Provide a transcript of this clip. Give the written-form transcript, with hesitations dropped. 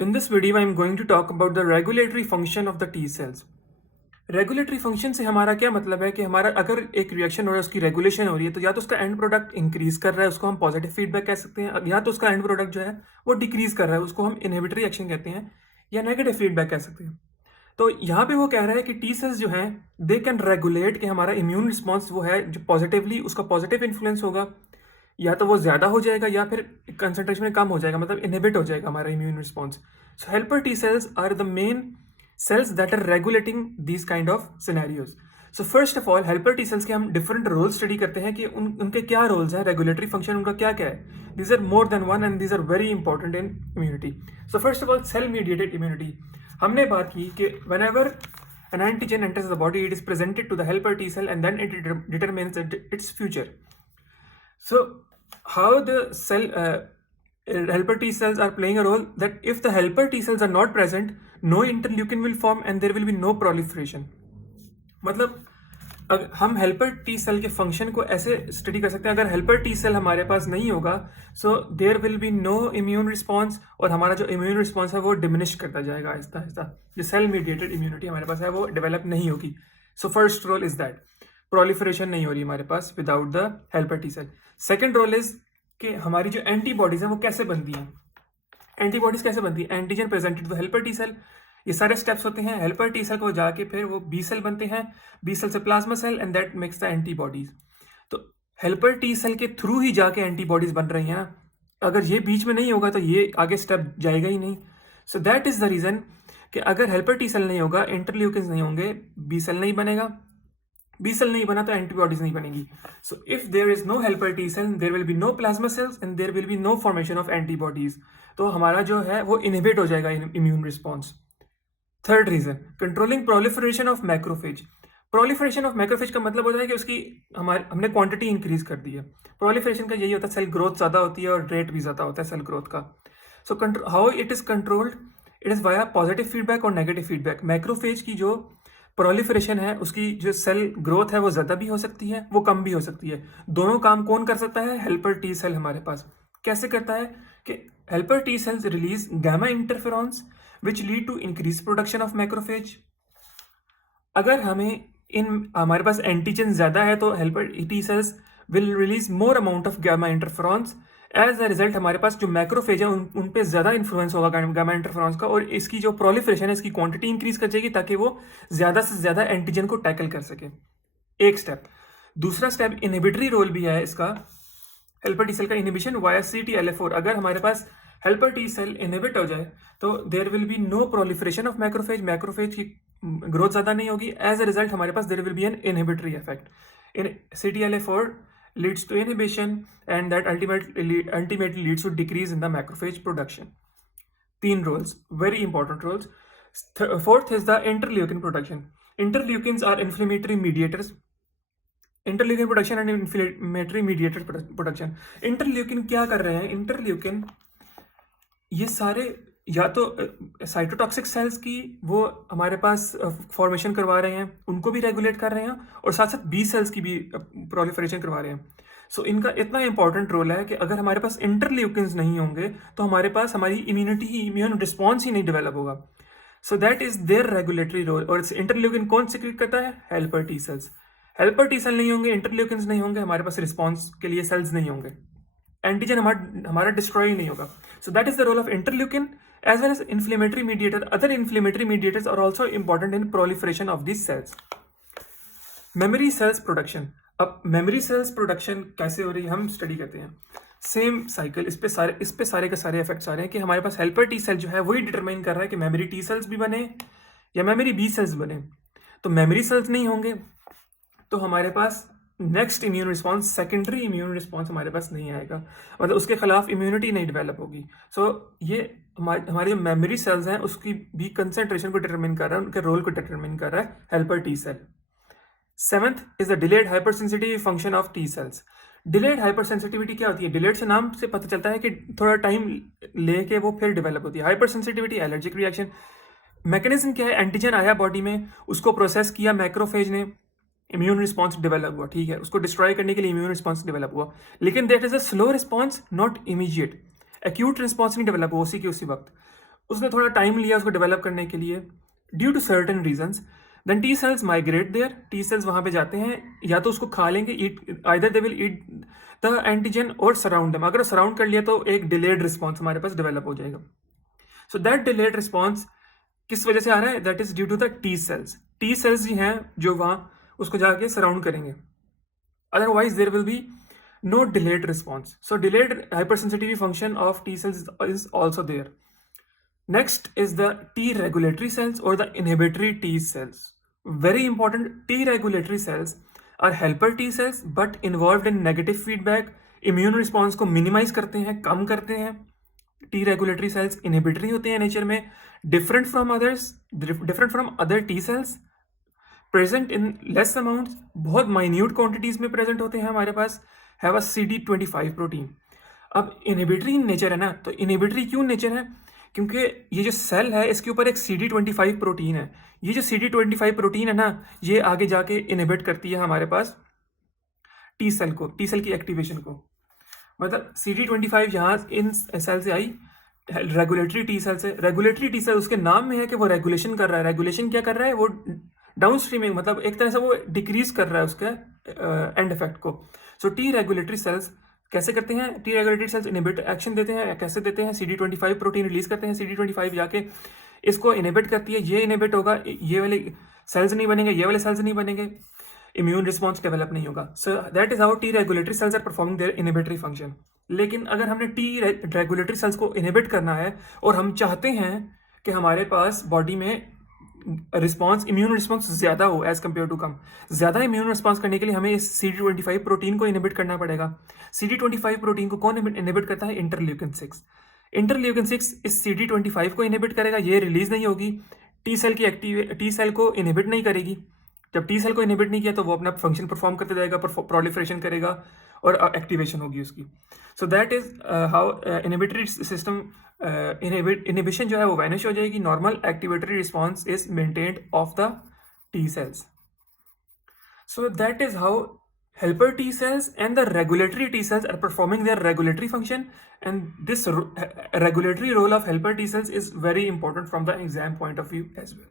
In this video, I am going to talk about the regulatory function of the T cells. Regulatory function से हमारा क्या मतलब है कि हमारा अगर एक रिएक्शन हो रहा है उसकी रेगुलेशन हो रही है तो या तो उसका एंड प्रोडक्ट इंक्रीज कर रहा है उसको हम पॉजिटिव फीडबैक कह सकते हैं, या तो उसका एंड प्रोडक्ट जो है वो डिक्रीज कर रहा है उसको हम इनहिबिटरी एक्शन कहते हैं या नेगेटिव फीडबैक कह सकते हैं। तो यहाँ पे वो कह रहा है कि टी सेल्स जो हैं दे कैन रेगुलेट कि हमारा इम्यून रिस्पॉन्स वो है जो पॉजिटिवली उसका पॉजिटिव इन्फ्लुएंस होगा, या तो वो ज़्यादा हो जाएगा या फिर कंसंट्रेशन में कम हो जाएगा, मतलब इनहिबिट हो जाएगा हमारा immune response. So helper T cells are the main cells that are regulating these kind of scenarios. So first of all, helper T cells के हम different roles study करते हैं कि उनके क्या roles हैं, regulatory function उनका क्या क्या है. These are more than one and these are very important in immunity. So first of all, cell mediated immunity. हमने बात की कि whenever an antigen enters the body, it is presented to the helper T cell and then it determines its future. So how the cell helper T cells are playing a role that if the helper T cells are not present, no interleukin will form and there will be no proliferation. मतलब अगर हम helper T cell के function को ऐसे study कर सकते हैं, अगर हेल्पर टी सेल हमारे पास नहीं होगा so there will be no immune response और हमारा जो इम्यून रिस्पॉन्स है वो डिमिनिश करता जाएगा आहिस्ता आहिस्ता। जो सेल मीडिएटेड इम्यूनिटी हमारे पास है वो डेवलप नहीं होगी। So first role is that proliferation नहीं हो रही हमारे पास without the helper T cell. Second role is कि हमारी जो एंटीबॉडीज हैं वो कैसे बनती हैं। एंटीबॉडीज कैसे बनती है? Antigen presented to helper T cell, ये सारे स्टेप्स होते हैं। हेल्पर टी सेल को जाके फिर वो बी सेल बनते हैं, बी सेल से plasma cell and that makes the antibodies. तो हेल्पर टी सेल के थ्रू ही जाके एंटीबॉडीज बन रही हैं ना, अगर ये बीच में नहीं होगा तो ये आगे स्टेप जाएगा ही नहीं। So that is the reason कि अगर हेल्पर टी सेल नहीं होगा, इंटरल्यूकिन्स नहीं होंगे, बी सेल नहीं बनेगा, बी सेल नहीं बना तो एंटीबॉडीज नहीं बनेगी। So if there is no helper T cell there will be no plasma cells and there will be no formation of antibodies. तो हमारा जो है वो इनहिबिट हो जाएगा immune response. Third reason, controlling proliferation of macrophage. Proliferation of macrophage का मतलब होता है कि उसकी हमने क्वांटिटी इंक्रीज कर दी है। प्रोलिफरेशन का यही होता है सेल ग्रोथ ज़्यादा होती है और रेट भी ज़्यादा होता है सेल ग्रोथ का। So how it is controlled, it is via positive feedback और नेगेटिव फीडबैक। मैक्रोफेज की जो प्रोलिफरेशन है उसकी जो सेल ग्रोथ है वो ज़्यादा भी हो सकती है, वो कम भी हो सकती है। दोनों काम कौन कर सकता है? हेल्पर टी सेल हमारे पास। कैसे करता है कि helper T sales release gamma interferons which lead to increased production of macrophage. अगर हमें हमारे पास एंटीजन ज़्यादा है तो helper T cells will release more amount of gamma interferons. As a result हमारे पास जो मैक्रोफेज है उन पे ज़्यादा इन्फ्लुएंस होगा गामा इंटरफेरॉन्स का, और इसकी जो प्रोलिफरेशन है इसकी क्वांटिटी इंक्रीज कर जाएगी ताकि वो ज़्यादा से ज़्यादा एंटीजन को टैकल कर सके। एक स्टेप। दूसरा स्टेप इनहिबिटरी रोल भी है इसका, हेल्पर टी सेल का इनहिबिशन वाया CTLA4। अगर हमारे पास हेल्पर टी सेल इनहिबिट हो जाए तो there will be no proliferation of macrophage, macrophage की ग्रोथ ज़्यादा नहीं होगी। एज अ रिजल्ट हमारे पास there will be an inhibitory effect in CTLA4 leads to inhibition and that ultimately leads to decrease in the macrophage production. तीन roles, very important roles. Fourth is the interleukin production. Interleukins are inflammatory mediators. Interleukin production and inflammatory mediated production. Interleukin क्या कर रहे हैं? Interleukin ये सारे या तो cytotoxic sales की वो हमारे पास फॉर्मेशन करवा रहे हैं, उनको भी रेगुलेट कर रहे हैं, और साथ साथ बी सेल्स की भी प्रोलिफरेशन करवा रहे हैं। सो इनका इतना इंपॉर्टेंट रोल है कि अगर हमारे पास इंटरल्यूकिन्स नहीं होंगे तो हमारे पास हमारी इम्यून रिस्पॉन्स ही नहीं डेवलप होगा। So that is their regulatory role. और इंटरल्यूकिन कौन सिक्रीट करता है? Helper T cells. Helper T cell नहीं होंगे, इंटरल्यूकिन्स नहीं होंगे, हमारे पास रिस्पॉन्स के लिए सेल्स नहीं होंगे, एंटीजन हमारा डिस्ट्रॉय नहीं होगा। So that is the role of interleukin as well as inflammatory mediator. Other inflammatory mediators are also important in proliferation of these cells. Memory cells production. अब memory cells production कैसे हो रही है हम study करते हैं। सेम साइकिल, इस पे सारे के सारे इफेक्ट्स आ रहे हैं कि हमारे पास हेल्पर टी सेल जो है वही डिटरमाइन कर रहा है कि मेमोरी टी सेल्स भी बने या मेमोरी बी सेल्स बने। तो मेमोरी सेल्स नहीं होंगे तो हमारे पास next immune response, secondary immune response हमारे पास नहीं आएगा, मतलब उसके खिलाफ इम्यूनिटी नहीं डेवलप होगी। सो ये हमारे जो मेमोरी सेल्स हैं उसकी भी कंसंट्रेशन को डिटरमिन कर रहा है, उनके रोल को डिटरमिन कर रहा है helper T cell. Seventh is the delayed hypersensitivity function of T cells. Delayed hypersensitivity क्या होती है? डिलेड से नाम से पता चलता है कि थोड़ा टाइम लेके वो फिर डेवलप होती है। Hyper sensitivity allergic reaction. Mechanism क्या है? एंटीजन आया बॉडी में, उसको प्रोसेस किया मैक्रोफेज ने, इम्यून रिस्पॉन्स डेवलप हुआ, ठीक है, उसको डिस्ट्रॉय करने के लिए इम्यून रिस्पॉन्स डेवलप हुआ, लेकिन that is a slow response, not immediate. Acute response नहीं डेवलप हुआ उसी के उसी वक्त। उसने थोड़ा टाइम लिया उसको डेवलप करने के लिए due to certain reasons, then T cells migrate there, T cells वहाँ पे जाते हैं, या तो उसको खा लेंगे, eat either they will eat the antigen और सराउंड देम। अगर सराउंड कर लिया तो एक डिलेड रिस्पॉन्स हमारे पास डेवलप हो जाएगा। सो दैट डिलेड रिस्पॉन्स किस वजह से आ रहा है? That is due to the T cells. T cells ही हैं जो वहाँ उसको जाके सराउंड करेंगे, otherwise there will be no delayed response. So delayed hypersensitivity function of T cells is also there. Next is the T regulatory cells or the inhibitory T cells. Very important, T regulatory cells are helper T cells but involved in negative feedback. Immune response को minimize करते हैं, कम करते हैं। T regulatory cells inhibitory होते हैं nature में, different from other T cells, present in less amounts, बहुत minute quantities में प्रेजेंट होते हैं हमारे पास, हैव अ CD25 प्रोटीन। अब इनहिबिटरी नेचर है ना, तो इनहिबिटरी क्यों नेचर है? क्योंकि ये जो सेल है इसके ऊपर एक CD25 प्रोटीन है। ये जो CD25 प्रोटीन है ना, ये आगे जाके इनहिबिट करती है हमारे पास टी सेल को, टी सेल की एक्टिवेशन को। मतलब CD25 यहाँ इन सेल से आई, रेगुलेटरी टी सेल से। रेगुलेटरी टी सेल उसके नाम में है कि वो रेगुलेशन कर रहा है। रेगुलेशन क्या कर रहा है? वो डाउन स्ट्रीमिंग, मतलब एक तरह से वो डिक्रीज कर रहा है उसके एंड इफेक्ट को। सो टी रेगुलेटरी सेल्स कैसे करते हैं? T regulatory sales inhibit action देते हैं। कैसे देते हैं? CD25 प्रोटीन रिलीज करते हैं। CD25 जाके इसको इनहिबिट करती है, ये इनहिबिट होगा, ये वाले सेल्स नहीं बनेंगे, ये वाले सेल्स नहीं बनेंगे, इम्यून रिस्पॉन्स डेवलप नहीं होगा। So that is how T regulatory cells are performing their inhibitory function. लेकिन अगर हमने टी रेगुलेटरी सेल्स को इनहिबिट करना है और हम चाहते हैं कि हमारे पास बॉडी में रिस्पॉन्स, इम्यून रिस्पॉन्स ज़्यादा हो एज कम्पेयर टू कम, ज़्यादा इम्यून रिस्पॉन्स करने के लिए हमें इस CD25 प्रोटीन को इनहिबिट करना पड़ेगा। CD25 प्रोटीन को कौन इनहिबिट करता है? इंटरल्यूकिन 6। इंटरल्यूकिन 6 इस CD25 को इनहिबिट करेगा, ये रिलीज नहीं होगी, टी सेल को इनहिबिट नहीं करेगी। जब टी सेल को इनहिबिट नहीं किया तो वो अपना फंक्शन परफॉर्म करते जाएगा, प्रोलिफरेशन करेगा और एक्टिवेशन होगी उसकी। सो that is how inhibitory system, inhibition जो है वो वैनिश हो जाएगी। Normal activatory response is maintained of the T sales. So that is how helper T cells and the regulatory T cells are performing their regulatory function, and this regulatory role of helper T cells is very important from the exam point of view as well.